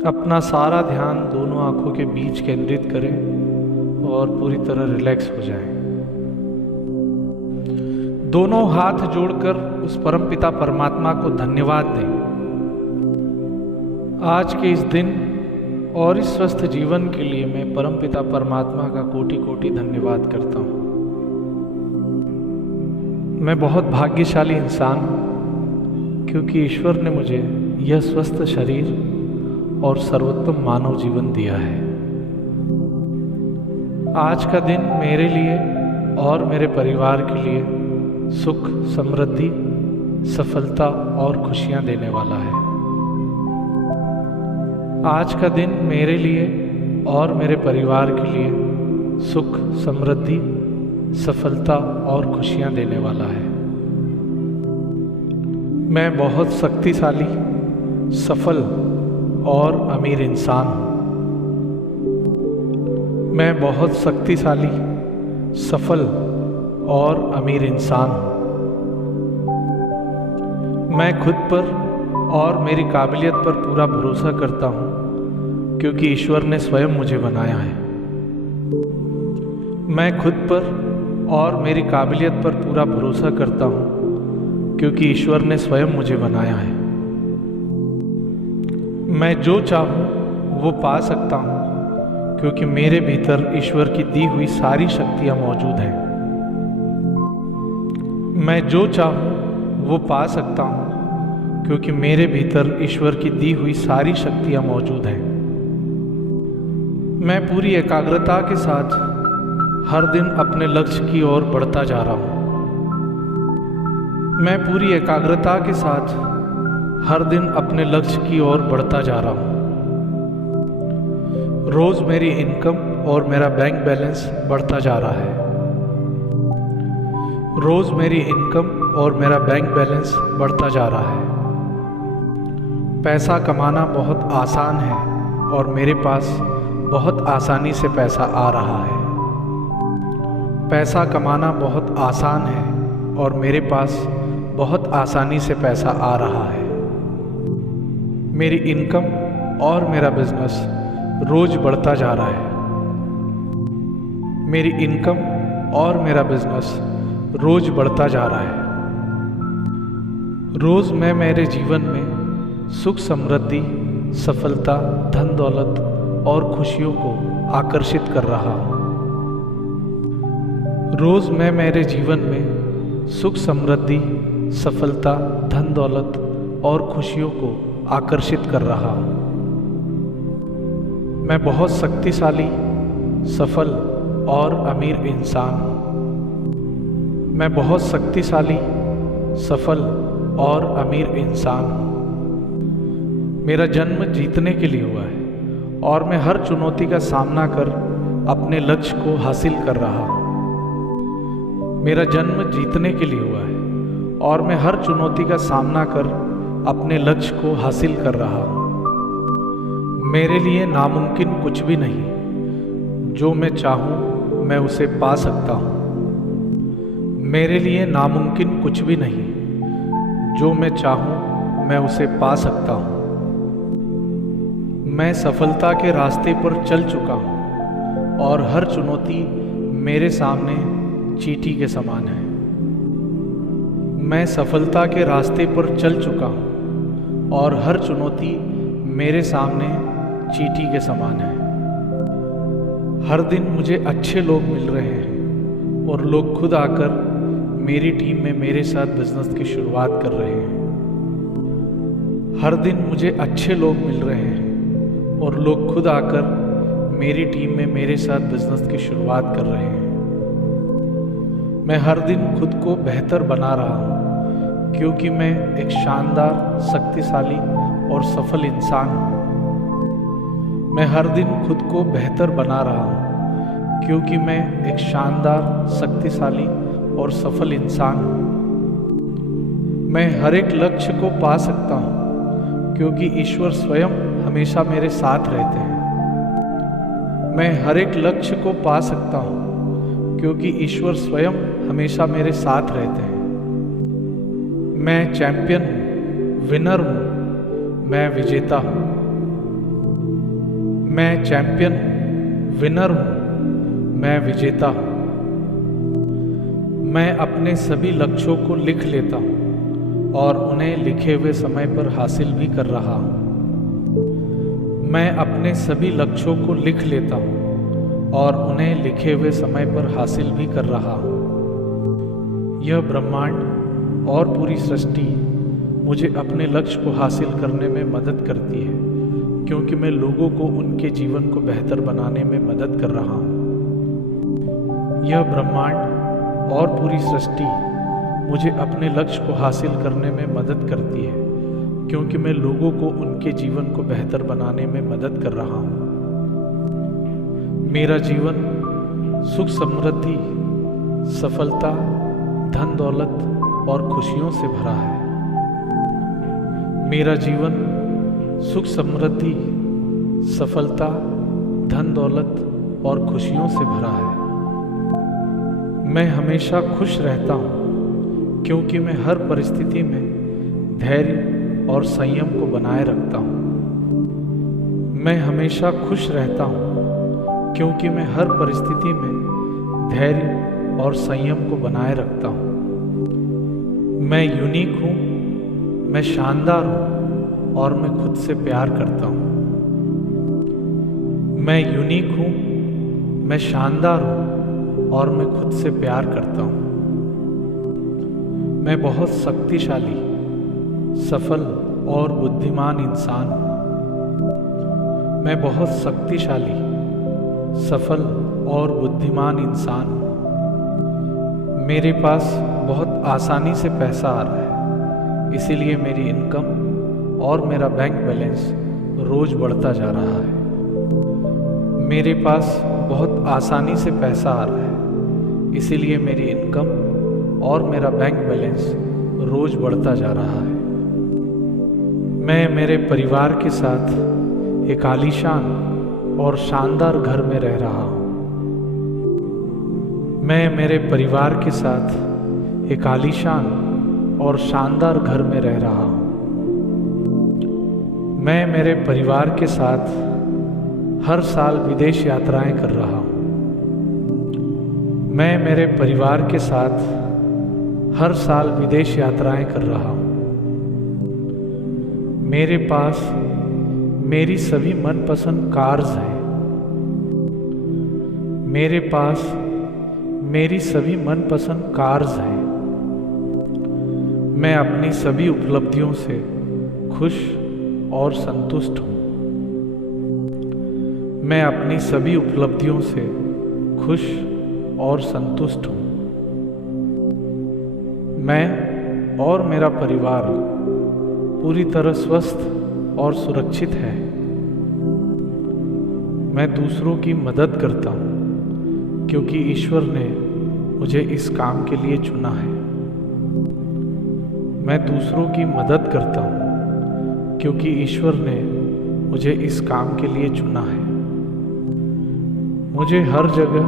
अपना सारा ध्यान दोनों आँखों के बीच केंद्रित करें और पूरी तरह रिलैक्स हो जाएं। दोनों हाथ जोड़कर उस परमपिता परमात्मा को धन्यवाद दें। आज के इस दिन और इस स्वस्थ जीवन के लिए मैं परमपिता परमात्मा का कोटि कोटि धन्यवाद करता हूँ। मैं बहुत भाग्यशाली इंसान हूँ क्योंकि ईश्वर ने मुझे यह स्वस्थ शरीर और सर्वोत्तम मानव जीवन दिया है। आज का दिन मेरे लिए और मेरे परिवार के लिए सुख, समृद्धि, सफलता और खुशियाँ देने वाला है। आज का दिन मेरे लिए और मेरे परिवार के लिए सुख, समृद्धि, सफलता और खुशियाँ देने वाला है। मैं बहुत शक्तिशाली, सफल और अमीर इंसान हूँ। मैं बहुत शक्तिशाली, सफल और अमीर इंसान हूँ। मैं खुद पर और मेरी काबिलियत पर पूरा भरोसा करता हूँ क्योंकि ईश्वर ने स्वयं मुझे बनाया है। मैं खुद पर और मेरी काबिलियत पर पूरा भरोसा करता हूँ क्योंकि ईश्वर ने स्वयं मुझे बनाया है। मैं जो चाहूँ वो पा सकता हूँ क्योंकि मेरे भीतर ईश्वर की दी हुई सारी शक्तियाँ मौजूद हैं। मैं जो चाहूँ वो पा सकता हूँ क्योंकि मेरे भीतर ईश्वर की दी हुई सारी शक्तियाँ मौजूद हैं। मैं पूरी एकाग्रता के साथ हर दिन अपने लक्ष्य की ओर बढ़ता जा रहा हूँ। मैं पूरी एकाग्रता के साथ हर दिन अपने लक्ष्य की ओर बढ़ता जा रहा हूँ। रोज मेरी इनकम और मेरा बैंक बैलेंस बढ़ता जा रहा है। रोज मेरी इनकम और मेरा बैंक बैलेंस बढ़ता जा रहा है। पैसा कमाना बहुत आसान है और मेरे पास बहुत आसानी से पैसा आ रहा है। पैसा कमाना बहुत आसान है और मेरे पास बहुत आसानी से पैसा आ रहा है। मेरी इनकम और मेरा बिजनेस रोज बढ़ता जा रहा है। मेरी इनकम और मेरा बिजनेस रोज बढ़ता जा रहा है। रोज मैं मेरे जीवन में सुख, समृद्धि, सफलता, धन दौलत और खुशियों को आकर्षित कर रहा हूँ। रोज मैं मेरे जीवन में सुख, समृद्धि, सफलता, धन दौलत और खुशियों को आकर्षित कर रहा हूँ। मैं बहुत शक्तिशाली, सफल और अमीर इंसान हूँ। मैं बहुत शक्तिशाली, सफल और अमीर इंसान हूँ। मेरा जन्म जीतने के लिए हुआ है और मैं हर चुनौती का सामना कर अपने लक्ष्य को हासिल कर रहा हूँ। मेरा जन्म जीतने के लिए हुआ है और मैं हर चुनौती का सामना कर अपने लक्ष्य को हासिल कर रहा हूँ। मेरे लिए नामुमकिन कुछ भी नहीं। जो मैं चाहूँ मैं उसे पा सकता हूँ। मेरे लिए नामुमकिन कुछ भी नहीं। जो मैं चाहूँ मैं उसे पा सकता हूँ। मैं सफलता के रास्ते पर चल चुका हूँ और हर चुनौती मेरे सामने चींटी के समान है। मैं सफलता के रास्ते पर चल चुका हूँ और हर चुनौती मेरे सामने चींटी के समान है। हर दिन मुझे अच्छे लोग मिल रहे हैं और लोग खुद आकर मेरी टीम में मेरे साथ बिजनेस की शुरुआत कर रहे हैं। हर दिन मुझे अच्छे लोग मिल रहे हैं और लोग खुद आकर मेरी टीम में मेरे साथ बिजनेस की शुरुआत कर रहे हैं। मैं हर दिन खुद को बेहतर बना रहा हूँ क्योंकि मैं एक शानदार, शक्तिशाली और सफल इंसान हूँ। मैं हर दिन खुद को बेहतर बना रहा हूँ क्योंकि मैं एक शानदार, शक्तिशाली और सफल इंसान हूँ। मैं हर एक लक्ष्य को पा सकता हूँ क्योंकि ईश्वर स्वयं हमेशा मेरे साथ रहते हैं। मैं हर एक लक्ष्य को पा सकता हूँ क्योंकि ईश्वर स्वयं हमेशा मेरे साथ रहते हैं। मैं चैंपियन हूँ, विनर हूँ, मैं विजेता हूँ। मैं चैंपियन हूँ, विनर हूँ, मैं विजेता हूँ। मैं अपने सभी लक्ष्यों को लिख लेता हूँ और उन्हें लिखे हुए समय पर हासिल भी कर रहा हूँ। मैं अपने सभी लक्ष्यों को लिख लेता हूँ और उन्हें लिखे हुए समय पर हासिल भी कर रहा हूँ। यह ब्रह्मांड और पूरी सृष्टि मुझे अपने लक्ष्य को हासिल करने में मदद करती है, क्योंकि मैं लोगों को उनके जीवन को बेहतर बनाने में मदद कर रहा हूँ। यह ब्रह्मांड और पूरी सृष्टि मुझे अपने लक्ष्य को हासिल करने में मदद करती है, क्योंकि मैं लोगों को उनके जीवन को बेहतर बनाने में मदद कर रहा हूँ। मेरा जीवन सुख समृद्धि, सफलता, धन दौलत और खुशियों से भरा है। मेरा जीवन सुख समृद्धि, सफलता, धन दौलत और खुशियों से भरा है। मैं हमेशा खुश रहता हूँ, क्योंकि मैं हर परिस्थिति में धैर्य और संयम को बनाए रखता हूँ। मैं हमेशा खुश रहता हूँ, क्योंकि मैं हर परिस्थिति में धैर्य और संयम को बनाए रखता हूँ। मैं यूनिक हूँ, मैं शानदार हूँ और मैं खुद से प्यार करता हूँ। मैं यूनिक हूँ, मैं शानदार हूँ और मैं खुद से प्यार करता हूँ। मैं बहुत शक्तिशाली, सफल और बुद्धिमान इंसान हूँ। मैं बहुत शक्तिशाली, सफल और बुद्धिमान इंसान हूँ। मेरे पास बहुत आसानी से पैसा आ रहा है, इसीलिए मेरी इनकम और मेरा बैंक बैलेंस रोज बढ़ता जा रहा है। मेरे पास बहुत आसानी से पैसा आ रहा है, इसीलिए मेरी इनकम और मेरा बैंक बैलेंस रोज बढ़ता जा रहा है। मैं मेरे परिवार के साथ एक आलीशान और शानदार घर में रह रहा हूँ। मैं मेरे परिवार के साथ एक आलीशान और शानदार घर में रह रहा हूँ। मैं मेरे परिवार के साथ हर साल विदेश यात्राएं कर रहा हूँ। मैं मेरे परिवार के साथ हर साल विदेश यात्राएं कर रहा हूँ। मेरे पास मेरी सभी मनपसंद कार्स हैं। मेरे पास मेरी सभी मनपसंद कार्स हैं। मैं अपनी सभी उपलब्धियों से खुश और संतुष्ट हूँ। मैं अपनी सभी उपलब्धियों से खुश और संतुष्ट हूँ। मैं और मेरा परिवार पूरी तरह स्वस्थ और सुरक्षित है। मैं दूसरों की मदद करता हूँ, क्योंकि ईश्वर ने मुझे इस काम के लिए चुना है। मैं दूसरों की मदद करता हूँ, क्योंकि ईश्वर ने मुझे इस काम के लिए चुना है। मुझे हर जगह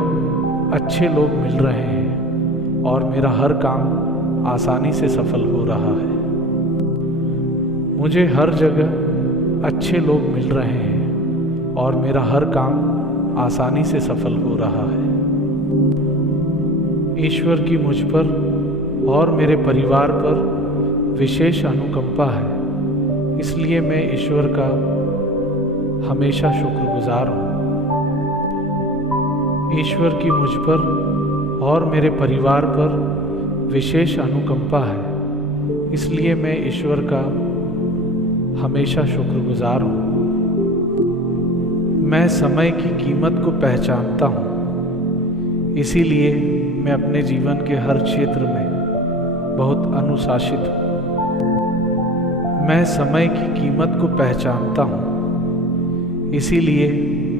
अच्छे लोग मिल रहे हैं और मेरा हर काम आसानी से सफल हो रहा है। मुझे हर जगह अच्छे लोग मिल रहे हैं और मेरा हर काम आसानी से सफल हो रहा है। ईश्वर की मुझ पर और मेरे परिवार पर विशेष अनुकंपा है, इसलिए मैं ईश्वर का हमेशा शुक्रगुजार हूँ। ईश्वर की मुझ पर और मेरे परिवार पर विशेष अनुकंपा है, इसलिए मैं ईश्वर का हमेशा शुक्रगुजार हूँ। मैं समय की कीमत को पहचानता हूँ, इसीलिए मैं अपने जीवन के हर क्षेत्र में बहुत अनुशासित हूँ। मैं समय की कीमत को पहचानता हूँ, इसीलिए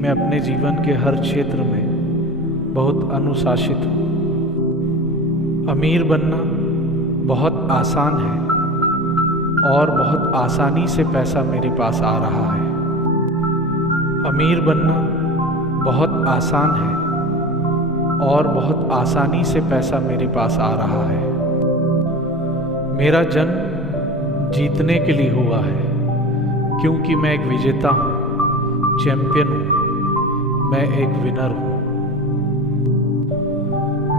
मैं अपने जीवन के हर क्षेत्र में बहुत अनुशासित हूँ। अमीर बनना बहुत आसान है और बहुत आसानी से पैसा मेरे पास आ रहा है। अमीर बनना बहुत आसान है और बहुत आसानी से पैसा मेरे पास आ रहा है। मेरा जन्म जीतने के लिए हुआ है, क्योंकि मैं एक विजेता हूँ। चैंपियन हूँ, मैं एक विनर हूँ।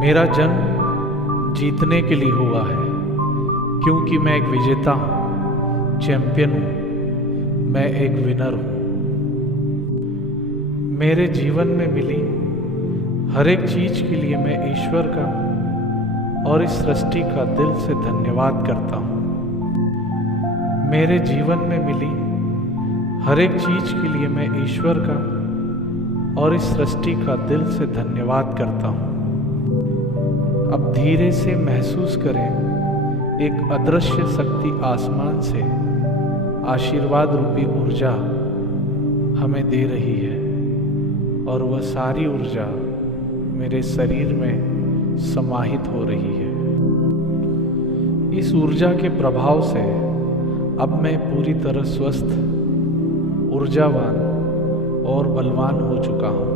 मेरा जन्म जीतने के लिए हुआ है, क्योंकि मैं एक विजेता हूँ, चैंपियन हूँ, मैं एक विनर हूँ। मेरे जीवन में मिली हर एक चीज के लिए मैं ईश्वर का और इस सृष्टि का दिल से धन्यवाद करता हूँ। मेरे जीवन में मिली हर एक चीज के लिए मैं ईश्वर का और इस सृष्टि का दिल से धन्यवाद करता हूँ। अब धीरे से महसूस करें, एक अदृश्य शक्ति आसमान से आशीर्वाद रूपी ऊर्जा हमें दे रही है और वह सारी ऊर्जा मेरे शरीर में समाहित हो रही है। इस ऊर्जा के प्रभाव से अब मैं पूरी तरह स्वस्थ, ऊर्जावान और बलवान हो चुका हूँ।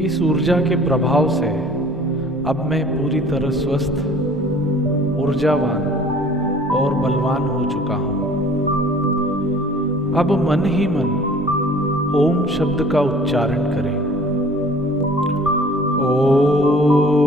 इस ऊर्जा के प्रभाव से अब मैं पूरी तरह स्वस्थ, ऊर्जावान और बलवान हो चुका हूँ। अब मन ही मन ओम शब्द का उच्चारण करें। ओम।